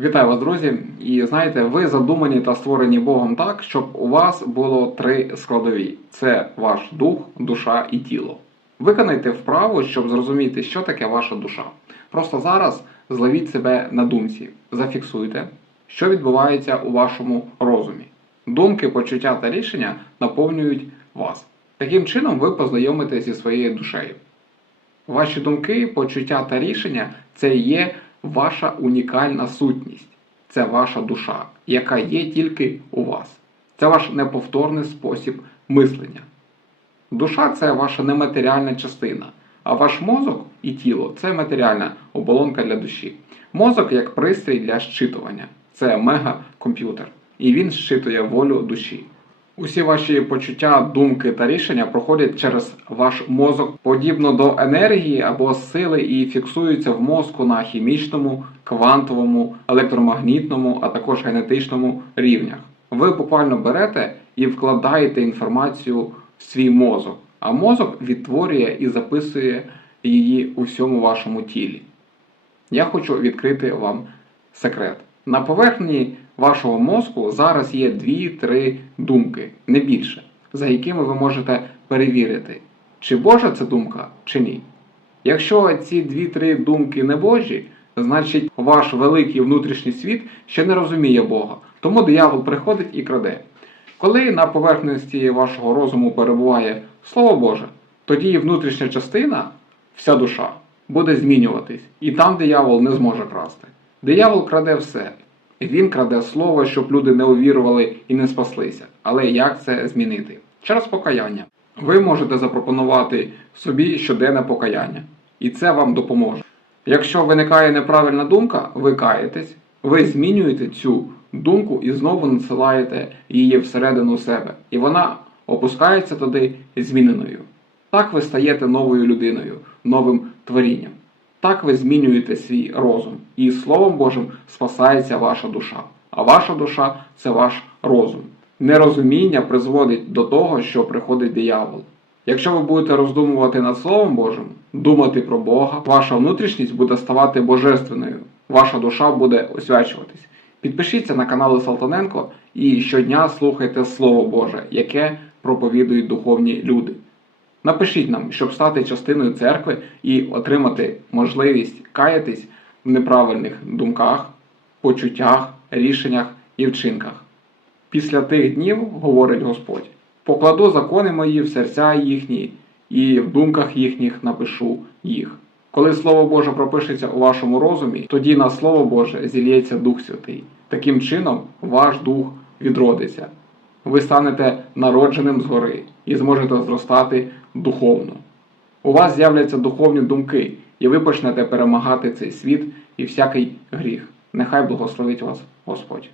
Вітаю вас, друзі! І знаєте, ви задумані та створені Богом так, щоб у вас було три складові: це ваш дух, душа і тіло. Виконайте вправу, щоб зрозуміти, що таке ваша душа. Просто зараз зловіть себе на думці, зафіксуйте, що відбувається у вашому розумі. Думки, почуття та рішення наповнюють вас. Таким чином ви познайомитесь зі своєю душею. Ваші думки, почуття та рішення це є ваша унікальна сутність. Це ваша душа, яка є тільки у вас. Це ваш неповторний спосіб мислення. Душа це ваша нематеріальна частина, а ваш мозок і тіло це матеріальна оболонка для душі. Мозок як пристрій для щитування. Це мегакомп'ютер. І він щитує волю душі. Усі ваші почуття, думки та рішення проходять через ваш мозок подібно до енергії або сили і фіксуються в мозку на хімічному, квантовому, електромагнітному, а також генетичному рівнях. Ви буквально берете і вкладаєте інформацію в свій мозок, а мозок відтворює і записує її у всьому вашому тілі. Я хочу відкрити вам секрет. На поверхні вашого мозку зараз є 2-3 думки, не більше, за якими ви можете перевірити, чи Божа це думка, чи ні. Якщо ці 2-3 думки не Божі, значить ваш великий внутрішній світ ще не розуміє Бога. Тому диявол приходить і краде. Коли на поверхності вашого розуму перебуває Слово Боже, тоді внутрішня частина, вся душа, буде змінюватись, і там диявол не зможе красти. Диявол краде все. Він краде слово, щоб люди не увірували і не спаслися. Але як це змінити? Через покаяння. Ви можете запропонувати собі щоденне покаяння, і це вам допоможе. Якщо виникає неправильна думка, ви каєтесь, ви змінюєте цю думку і знову надсилаєте її всередину себе, і вона опускається туди зміненою. Так ви стаєте новою людиною, новим творінням. Так ви змінюєте свій розум, і Словом Божим спасається ваша душа. А ваша душа це ваш розум. Нерозуміння призводить до того, що приходить диявол. Якщо ви будете роздумувати над Словом Божим, думати про Бога, ваша внутрішність буде ставати божественною, ваша душа буде освячуватись. Підпишіться на канал Салтаненко і щодня слухайте Слово Боже, яке проповідують духовні люди. Напишіть нам, щоб стати частиною церкви і отримати можливість каятись в неправильних думках, почуттях, рішеннях і вчинках. Після тих днів, говорить Господь, покладу закони мої в серця їхні, і в думках їхніх напишу їх. Коли Слово Боже пропишеться у вашому розумі, тоді на Слово Боже зільється Дух Святий. Таким чином, ваш дух відродиться. Ви станете народженим згори і зможете зростати духовно. У вас з'являться духовні думки, і ви почнете перемагати цей світ і всякий гріх. Нехай благословить вас Господь.